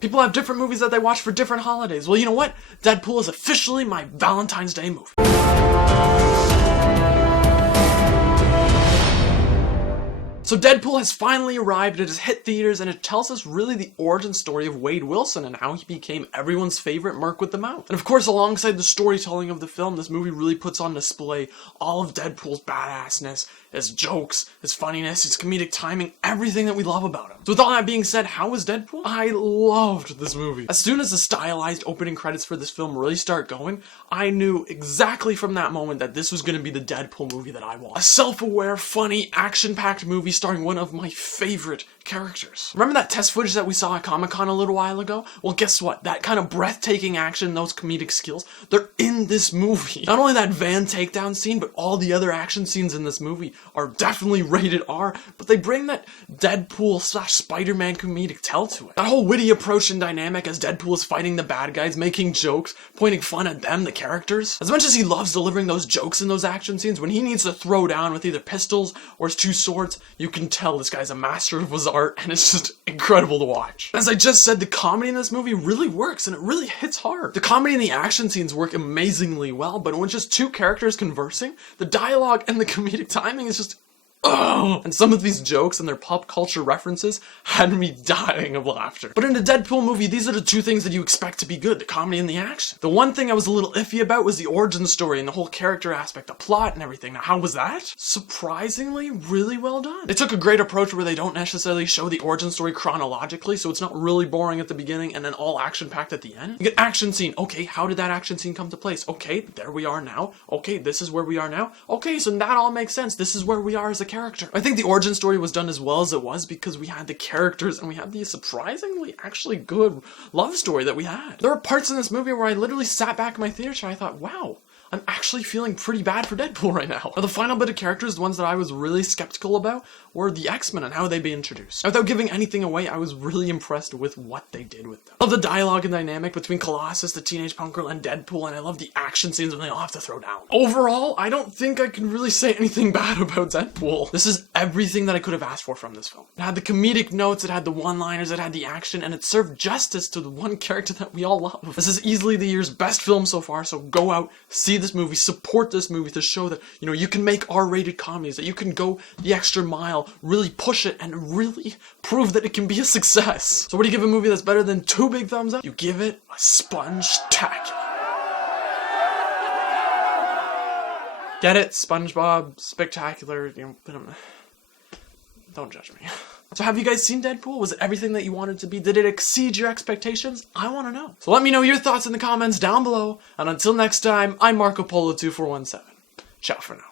People have different movies that they watch for different holidays. Well, you know what? Deadpool is officially my Valentine's Day movie. So Deadpool has finally arrived, it has hit theaters, and it tells us really the origin story of Wade Wilson and how he became everyone's favorite Merc with the mouth. And of course, alongside the storytelling of the film, this movie really puts on display all of Deadpool's badassness, his jokes, his funniness, his comedic timing, everything that we love about him. So with all that being said, how was Deadpool? I loved this movie. As soon as the stylized opening credits for this film really start going, I knew exactly from that moment that this was going to be the Deadpool movie that I want. A self-aware, funny, action-packed movie starring one of my favorite characters. Remember that test footage that we saw at Comic-Con a little while ago? Well, guess what? That kind of breathtaking action, those comedic skills, they're in this movie. Not only that van takedown scene, but all the other action scenes in this movie are definitely rated R, but they bring that Deadpool / Spider-Man comedic tell to it. That whole witty approach and dynamic as Deadpool is fighting the bad guys, making jokes, pointing fun at them, the characters. As much as he loves delivering those jokes in those action scenes, when he needs to throw down with either pistols or his two swords, you can tell this guy's a master of his art, and it's just incredible to watch. As I just said, the comedy in this movie really works, and it really hits hard. The comedy and the action scenes work amazingly well, but when just two characters conversing, the dialogue and the comedic timing is just and some of these jokes and their pop culture references had me dying of laughter. But in a Deadpool movie, these are the two things that you expect to be good, the comedy and the action. The one thing I was a little iffy about was the origin story and the whole character aspect, the plot and everything. Now, how was that? Surprisingly, really well done. They took a great approach where they don't necessarily show the origin story chronologically, so it's not really boring at the beginning and then all action-packed at the end. You get action scene. Okay, how did that action scene come to place? Okay, there we are now. Okay, this is where we are now. Okay, so that all makes sense. This is where we are as a character. I think the origin story was done as well as it was because we had the characters and we had the surprisingly actually good love story that we had. There were parts in this movie where I literally sat back in my theater chair and I thought, wow, I'm actually feeling pretty bad for Deadpool right now. Now, the final bit of characters, the ones that I was really skeptical about, were the X-Men and how they'd be introduced. Now, without giving anything away, I was really impressed with what they did with them. I love the dialogue and dynamic between Colossus, the Teenage Punk Girl, and Deadpool, and I love the action scenes when they all have to throw down. Overall, I don't think I can really say anything bad about Deadpool. This is everything that I could have asked for from this film. It had the comedic notes, it had the one-liners, it had the action, and it served justice to the one character that we all love. This is easily the year's best film so far, so go out, see this movie, support this movie to show that, you know, you can make R-rated comedies, that you can go the extra mile, really push it, and really prove that it can be a success. So what do you give a movie that's better than 2 big thumbs up? You give it a sponge-tacular. Get it? SpongeBob, spectacular, you know, don't judge me. So have you guys seen Deadpool? Was it everything that you wanted it to be? Did it exceed your expectations? I want to know. So let me know your thoughts in the comments down below. And until next time, I'm Marco Polo 2417. Ciao for now.